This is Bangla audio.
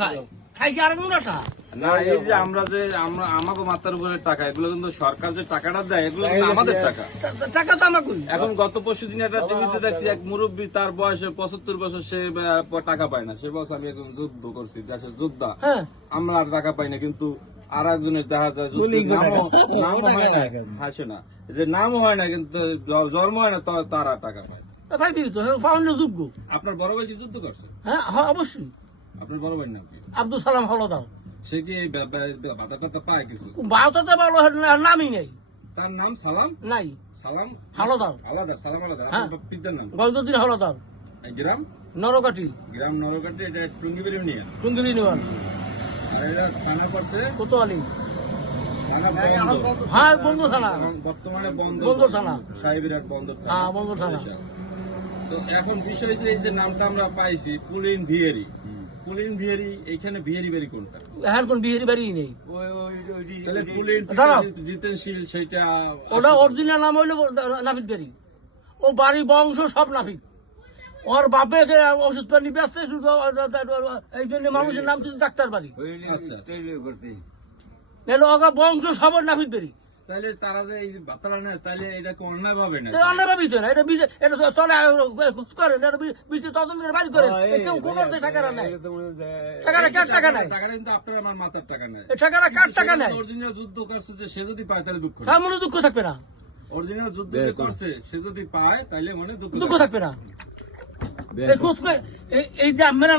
খায় খাই কি আর মুনাটা না এই যে আমরা আমাকে মাথার উপরে টাকা এগুলো কিন্তু সরকার যে টাকাটা দেয় এগুলো কিন্তু আমাদের টাকা। টাকা তো আমাকে এখন গত পরশু দিন একটা টিভিতে দেখছি এক মুরব্বী তার বয়স 75 বছর সে টাকা পায় না। সে বলছে আমি এখন যুদ্ধ করছি দেশের যোদ্ধা, আমরা আর টাকা পাই না, কিন্তু আর একজনের দেখা যায় নাম হয় না, হাসে না যে নাম হয় না কিন্তু জন্ম হয় না তারা টাকা পায়। ভাই পাওয়ার যোগ্য। আপনার বড় ভাই কি যুদ্ধ করছে? হ্যাঁ অবশ্যই। আপনার বড় ভাই নাম কি? আব্দুল সালাম হলদার। সে কি ভাতা টাতা পায় কিছু? ভারতে ভালো নামই নেই। তার নাম সালাম নাই। সালাম হলদার। আলাদা সালাম আলাদা। আপনার পিতার নাম? গজউদ্দিন হলদার। গ্রাম নরকাটি। গ্রাম নরকাটি। এটা টুঙ্গিবের ইউনিয়ন। টুঙ্গির ইউনিয়ন। আর এটা থানা পড়ছে কোতোয়ালি। থানা বন্ধ। হ্যাঁ বন্ধ থানা। বর্তমানে বন্ধ। বন্দর থানা। সাহেবিরাট বন্দর থানা। হ্যাঁ বন্দর থানা। তো এখন বিষয় হচ্ছে এই যে নামটা আমরা পাইছি পুলিন ভিয়েরি। পুলিন ভিয়েরি এখানে ভিয়েরি বাড়ি কোনটা? হ্যাঁ কোন বিহারি বাড়ি নেই। তাহলে পুলিন জিতেনশীল সেটা ওটা অরিজিনাল নাম হইলো নাফিদ বাড়ি। ও বাড়ি বংশ সব নাফিদ। ওর বাপে ওষুধ পানি ব্যস্ত এই জন্য মানুষের নাম ছিল ডাক্তার বাড়ি। ওগা বংশ সব নাফিদ বাড়ি। তাহলে তারা যে এই বার্তাটা নেয় তাহলে এটা অন্যায় ভাবে না? অন্যায় ভাবিত না, এটা এটা চলে করেন, এটা বিচে তদন্ত করে বাড়ি করেন। কেউ কোন টাকাটা নেয়, টাকাটা কার টাকা নেয়? টাকাটা কিন্তু আপনার আমার মাথার টাকা নেয়। টাকাটা কার টাকা নেয়? অরিজিনাল যুদ্ধ করছে যে সে যদি পায় তাহলে দুঃখ, তার মনে দুঃখ থাকবে না। অরিজিনাল যুদ্ধ যে করছে সে যদি পায় তাহলে মনে দুঃখ থাকবে না। এই যে আপনারা